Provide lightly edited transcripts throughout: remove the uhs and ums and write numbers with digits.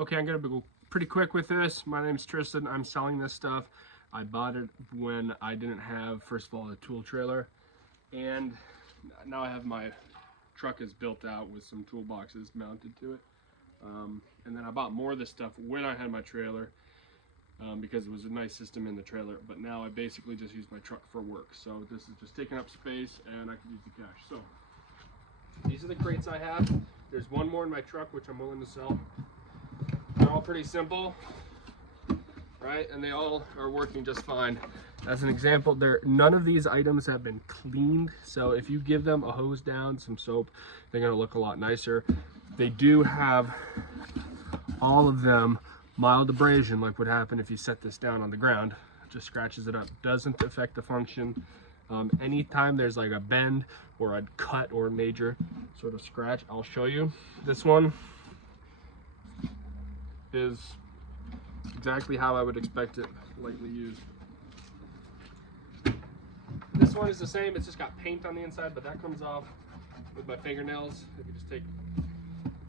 Okay, I'm gonna go pretty quick with this. My name's Tristan. I'm selling this stuff. I bought it when I didn't have, first of all, a tool trailer, and now I have my truck is built out with some toolboxes mounted to it. And then I bought more of this stuff when I had my trailer because it was a nice system in the trailer. But now I basically just use my truck for work. So this is just taking up space, and I can use the cash. So these are the crates I have. There's one more in my truck which I'm willing to sell. They're all pretty simple, right? And they all are working just fine. As an example, none of these items have been cleaned. So if you give them a hose down, some soap, they're gonna look a lot nicer. They do have, all of them, mild abrasion, like would happen if you set this down on the ground. It just scratches it up. Doesn't affect the function. Anytime there's like a bend or a cut or a major sort of scratch, I'll show you. This one is exactly how I would expect it, lightly used. This one is the same, it's just got paint on the inside, but that comes off with my fingernails. If you just take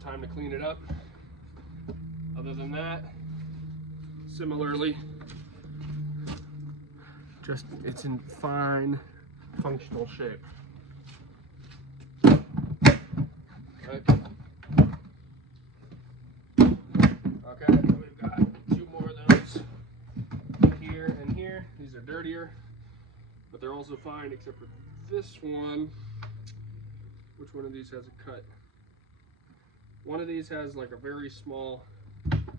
time to clean it up. Other than that, similarly, just it's in fine functional shape. Okay. Okay, we've got two more of those here and here. These are dirtier, but they're also fine except for this one. Which one of these has a cut? One of these has like a very small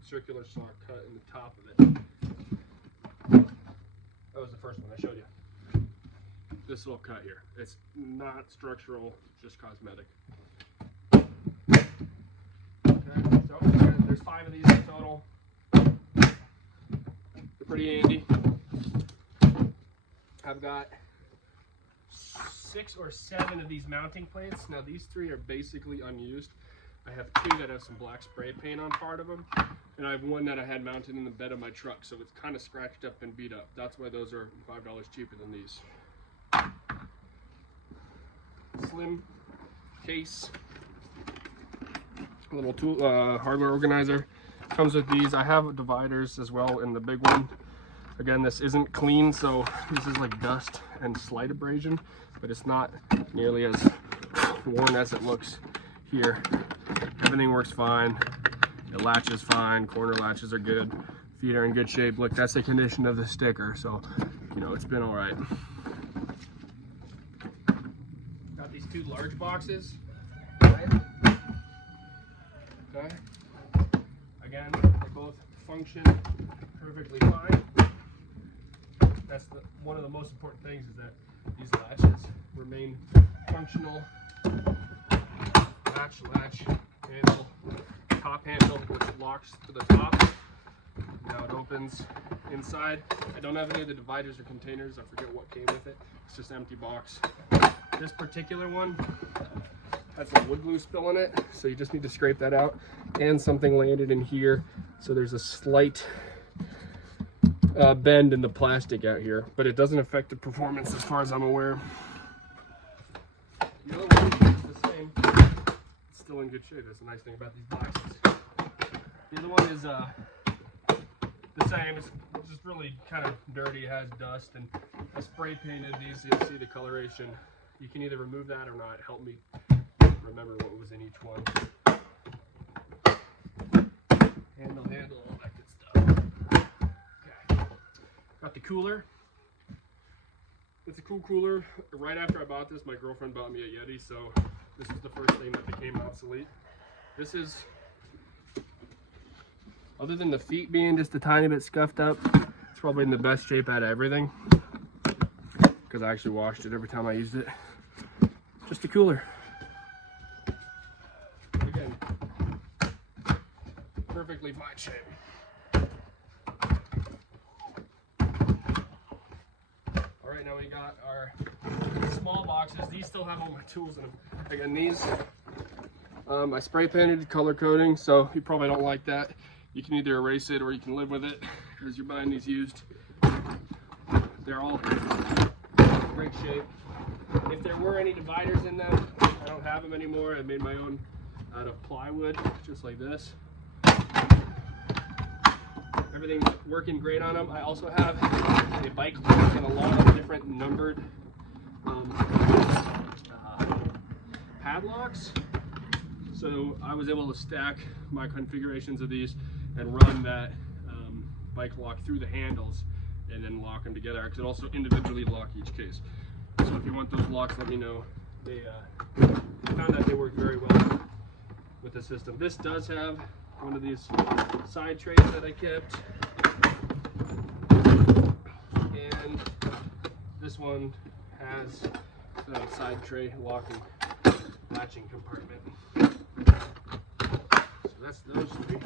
circular saw cut in the top of it. That was the first one I showed you. This little cut here. It's not structural, just cosmetic. Okay, so there's 5 of these in total. They're pretty handy. I've got 6 or 7 of these mounting plates. Now these 3 are basically unused. I have 2 that have some black spray paint on part of them, and I have 1 that I had mounted in the bed of my truck, so it's kind of scratched up and beat up. That's why those are $5 cheaper than these. Slim case, little tool hardware organizer. Comes with these. I have dividers as well in the big one. Again, this isn't clean, so this is like dust and slight abrasion, but it's not nearly as worn as it looks here. Everything works fine. It latches fine. Corner latches are good. Feet are in good shape. Look, that's the condition of the sticker, so you know it's been all right. Got these 2 large boxes. Right? Okay. Again, they both function perfectly fine. That's one of the most important things, is that these latches remain functional. Latch handle, top handle, which locks to the top. Now it opens inside. I don't have any of the dividers or containers. I forget what came with it. It's just an empty box. This particular one has some wood glue spill in it, so you just need to scrape that out. And something landed in here, so there's a slight bend in the plastic out here, but it doesn't affect the performance as far as I'm aware. The other one is the same. It's still in good shape. That's the nice thing about these boxes. The other one is the same. It's just really kind of dirty. It has dust, and I spray painted these. You'll see the coloration. You can either remove that or not. Help me remember what was in each one. Handle, all that good stuff. Okay. Got the cooler. It's a cool cooler. Right after I bought this, my girlfriend bought me a Yeti, so this is the first thing that became obsolete. This is, other than the feet being just a tiny bit scuffed up, it's probably in the best shape out of everything, because I actually washed it every time I used it. Just a cooler. Again, perfectly fine shape. All right, now we got our small boxes. These still have all my tools in them. Again, these, I spray painted color coding, so you probably don't like that. You can either erase it or you can live with it because you're buying these used. They're all in great shape. If there were any dividers in them, I don't have them anymore. I made my own out of plywood, just like this. Everything's working great on them. I also have a bike lock and a lot of different numbered padlocks. So I was able to stack my configurations of these and run that bike lock through the handles and then lock them together. I could also individually lock each case. So if you want those locks, let me know. They found that they work very well with the system. This does have one of these side trays that I kept, and this one has the side tray locking latching compartment. So that's those three.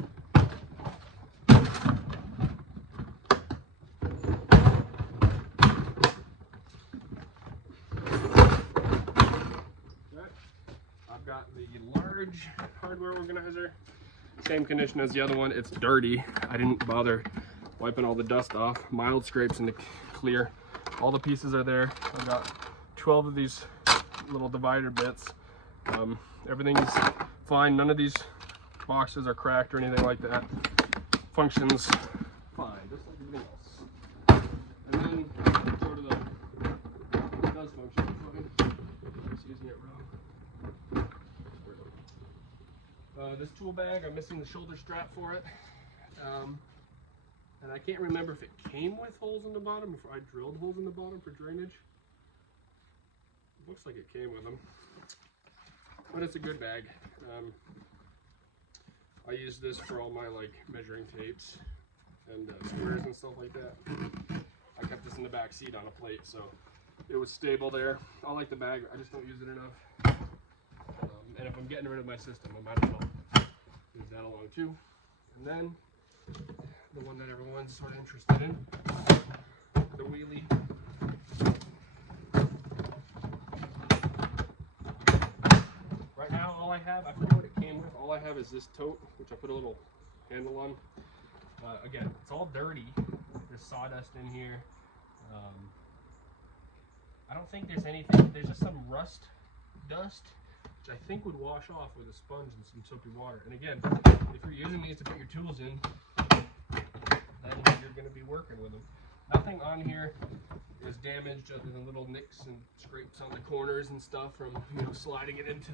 I've got the large hardware organizer. Same condition as the other one. It's dirty. I didn't bother wiping all the dust off. Mild scrapes in the clear. All the pieces are there. I've got 12 of these little divider bits. Everything's fine. None of these boxes are cracked or anything like that. Functions fine, just like everything else. And then sort of the does function fine. I'm just using it wrong. This tool bag, I'm missing the shoulder strap for it. And I can't remember if it came with holes in the bottom, if I drilled holes in the bottom for drainage. It looks like it came with them. But it's a good bag. I use this for all my measuring tapes and squares and stuff like that. I kept this in the back seat on a plate, so it was stable there. I like the bag, I just don't use it enough. And if I'm getting rid of my system, I might as well use that along too. And then the one that everyone's sort of interested in, the wheelie. Right now, all I have, I forget what it came with. All I have is this tote, which I put a little handle on. Again, it's all dirty. There's sawdust in here. I don't think there's anything. There's just some rust dust, which I think would wash off with a sponge and some soapy water. And again, if you're using these to put your tools in, then you're going to be working with them. Nothing on here is damaged other than little nicks and scrapes on the corners and stuff from sliding it into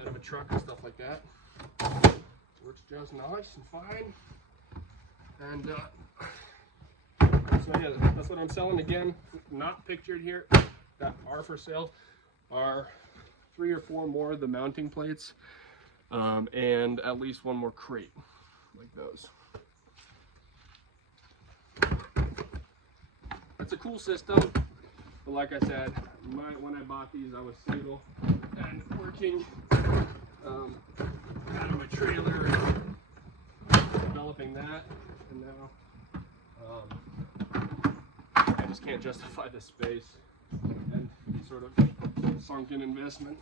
out of a truck and stuff like that. Works just nice and fine. And so yeah, that's what I'm selling. Again, not pictured here, that are for sale are 3 or 4 more of the mounting plates, and at least 1 more crate like those. It's a cool system, but like I said, when I bought these, I was single and working out of my trailer, developing that, and now I just can't justify the space and sort of sunken investment.